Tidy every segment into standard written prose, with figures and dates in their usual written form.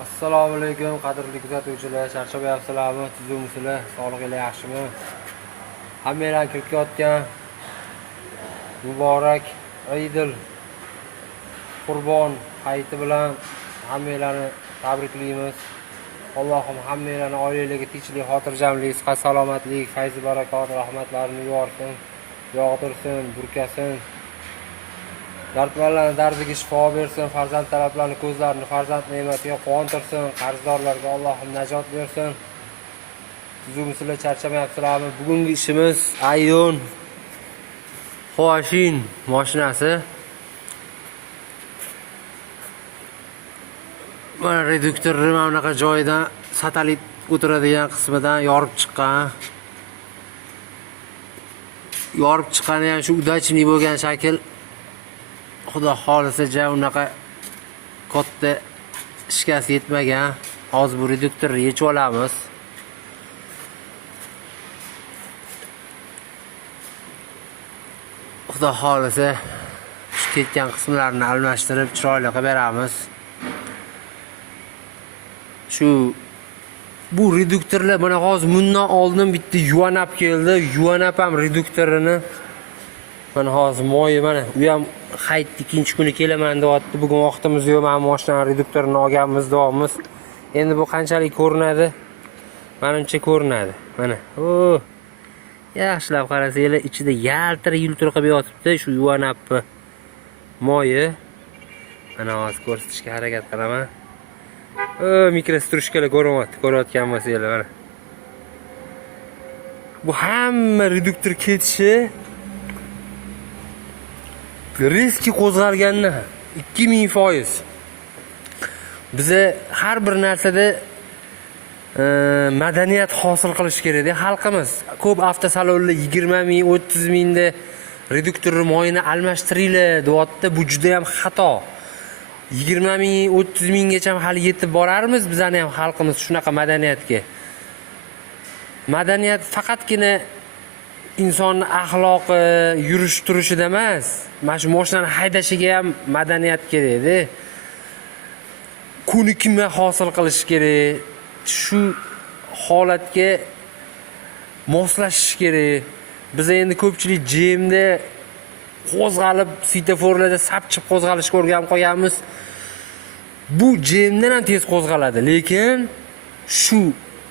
Assalomu alaykum qadrli kuzatuvchilar, charchamayapsizlarmi? Tuzumsizlar, sog'lig'inglar yaxshimi? Hammalar kirib kelayotgan muborak Eidul Qurbon hayiti bilan hammalarni tabriklaymiz. Allohim hammalarni oilalariga tinchlik, xotirjamlik, sihat, salomatlik, fayz, barakot, rahmatlarini yuborsin, yog'dirsin, burkasin. Dardmanlarning dardiga shifo bersin, farzand talablarini ko'zlarini farzand ne'matiga quvontirsin, qarzdorlarga Allohim najot bersin. Tuzumsizlar, charchamayapsizlarmi? Bugungi ishimiz Ayyon Xoashin mashinasi. Mana reduktorni mana bunaqa joyidan satelit o'tiradigan qismidan yorib chiqqan. Yorib chiqqani ham shu udachniy bo'lgan shakl. Xudo xolisa unaqa katta shikast yetmagan. Hozir bu reduktorni yechib olamiz. Xudo xolisa shu ketgan qismlarini almashtirib chiroyli qilib beramiz. Bu reduktorlar mana hozir bundan oldin bitta yuvanap keldi. Yuvanap ham reduktorini mana hozir moyi mana u ham hayit ikkinchi kuni kelaman deyapti. Bugun vaqtimiz yo'q, mana mashinani reduktorini olganmiz deyapmiz. Endi bu qanchalik ko'rinadi? Menimcha ko'rinadi. Mana. Yaxshilab qarasanglar, ichida yaltir-yultir qilib yotibdi shu yuvanapni moyi. Mana hozir ko'rsatishga harakat qilaman. Mikrostrushkalar ko'rayotgan bo'lsanglar mana. Bu hamma reduktor ketishi riski qo'zg'algandan 2000%. Bize har bir narsada madaniyat hosil qilish kerak-da xalqimiz. Ko'p avtosalonlar 20 ming, 30 mingda reduktor moyini almashtiringlar deyapti. Bu juda ham xato. 20 ming, 30 minggacha hali yetib borarmiz bizani ham xalqimiz shunaqa madaniyatga. Madaniyat faqatgina insonning axloqi, yurish-turishida emas, mana shu mashinani haydashiga ham madaniyat kerak-da. Ko'nikma hosil qilish kerak. Shu holatga moslashish kerak. Biz endi ko'pchilik jemda qo'zg'alib, svetoforlarda sapchib qo'zg'alishga o'rganib qolganmiz. Bu jemdan ham tez qo'zg'aladi, lekin shu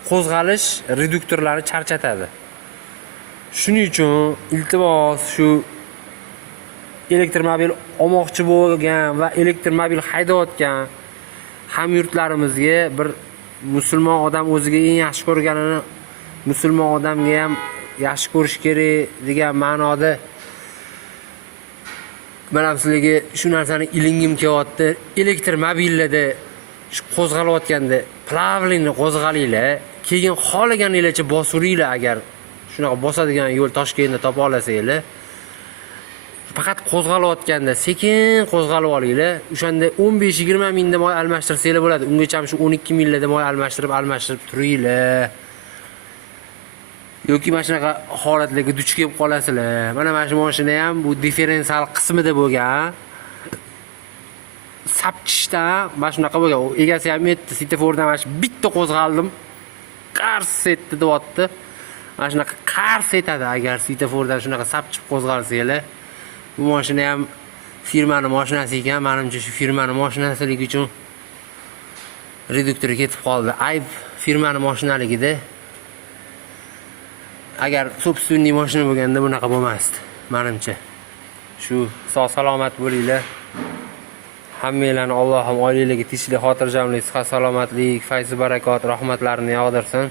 qo'zg'alish reduktorlarni charchatadi. Shuning uchun iltimos shu elektromobil olmoqchi bo'lgan va elektromobil haydayotgan hamyurtlarimizga bir musulmon odam o'ziga eng yaxshi ko'rganini musulmon odamga ham yaxshi ko'rish kerak degan ma'noda mana sizlarga shu narsani ilingim kelyapti. Elektromobillarda shu qo'zg'alayotganda plavlinni qo'zg'alinglar, keyin xohlaganingizcha bosuringlar agar shunaqa bosadigan yo'l Toshkentda topa olasanglar. Faqat qo'zg'alayotganda sekin qo'zg'alib olinglar. O'shanda 15-20 mingda moy almashtirsanglar bo'ladi. Ungacha ham shu 12 minglarda moy almashtirib turinglar. Yoki mana shunaqa holatlarga duch kelib qolasizlar. Mana shu mashina ham bu differensial qismida bo'lgan. Sapchishdan mana shunaqa bo'lgan. Egasi ham aytdi, svetofordan mana shu bitta qo'zg'aldim. Qars etdi deyapti. Mana shunaqa qars etadi agar svetofordan shunaqa sapchib qo'zg'alsanglar. Bu mashina ham firmaning mashinasi ekan. Menimcha shu firmaning mashinaligi uchun reduktor ketib qoldi. Ayb firmaning mashinaligida. Agar собственный mashina bo'lganda bunaqa bo'lmasdi. Menimcha. Shu sog' salomat bo'linglar. Hammalarni Allohim oilalariga tinchlik, xotirjamlik, sihat, salomatlik, fayz, barakot, rahmatlarini yog'dirsin.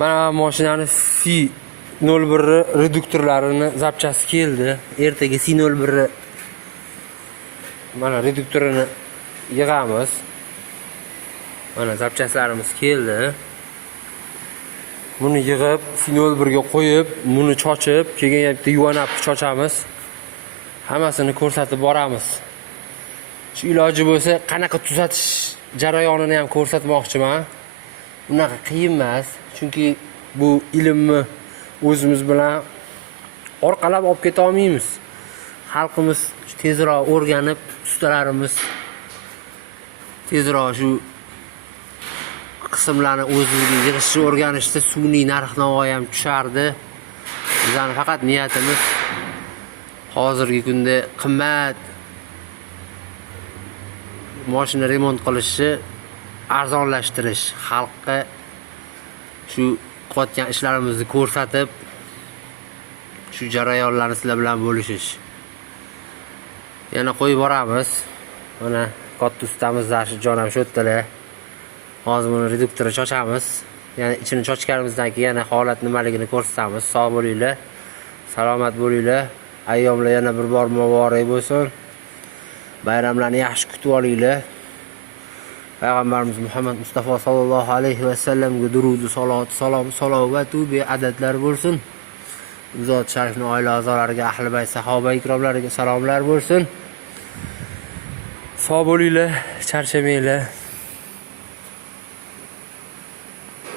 Mana mashinani C01 reduktorlarini zapchasi keldi. Ertaga C01 mana reduktorini yig'amiz. Mana zapchaslarimiz keldi. Buni yig'ib C01 ga qo'yib, buni chochib, keyin bitta yuvanab chochamiz. Hammasini ko'rsatib boramiz. Shu iloji bo'lsa qanaqa tuzatish jarayonini ham ko'rsatmoqchiman. Unaqa qiyin emas, chunki bu ilmni o'zimiz bilan orqalab olib keta olmaymiz. Xalqimiz tezroq o'rganib, ustalarimiz tezroq shu qismlarni o'zimizga yig'ishni o'rganishda sun'iy narx-navo ham tushardi. Bizning faqat niyatimiz hozirgi kunda qimmat mashina remont qilishni arzonlashtirish, xalqqa shu qilayotgan ishlarimizni ko'rsatib, shu jarayonlarni sizlar bilan bo'lishish. Yana qo'yib boramiz. Mana katta ustamiz Zarshidjon ham shu yerdalar. Hozir buni reduktorga chochamiz. Ya'ni ichini chochganimizdan keyin yana holat nimaligini ko'rsatamiz. Sog' bo'linglar, salomat bo'linglar. Ayyomlar yana bir bor muborak bo'lsin. Bayramlarni yaxshi kutib olinglar. Payg'ambarimiz Muhammad Mustafa sallallohu alayhi va sallamga durud, salovatu beadadlar bo'lsin. Zot sharifning oila a'zolariga, ahli bayt, sahoba ikromlariga salomlar bo'lsin. Sog' bo'linglar, charchamanglar.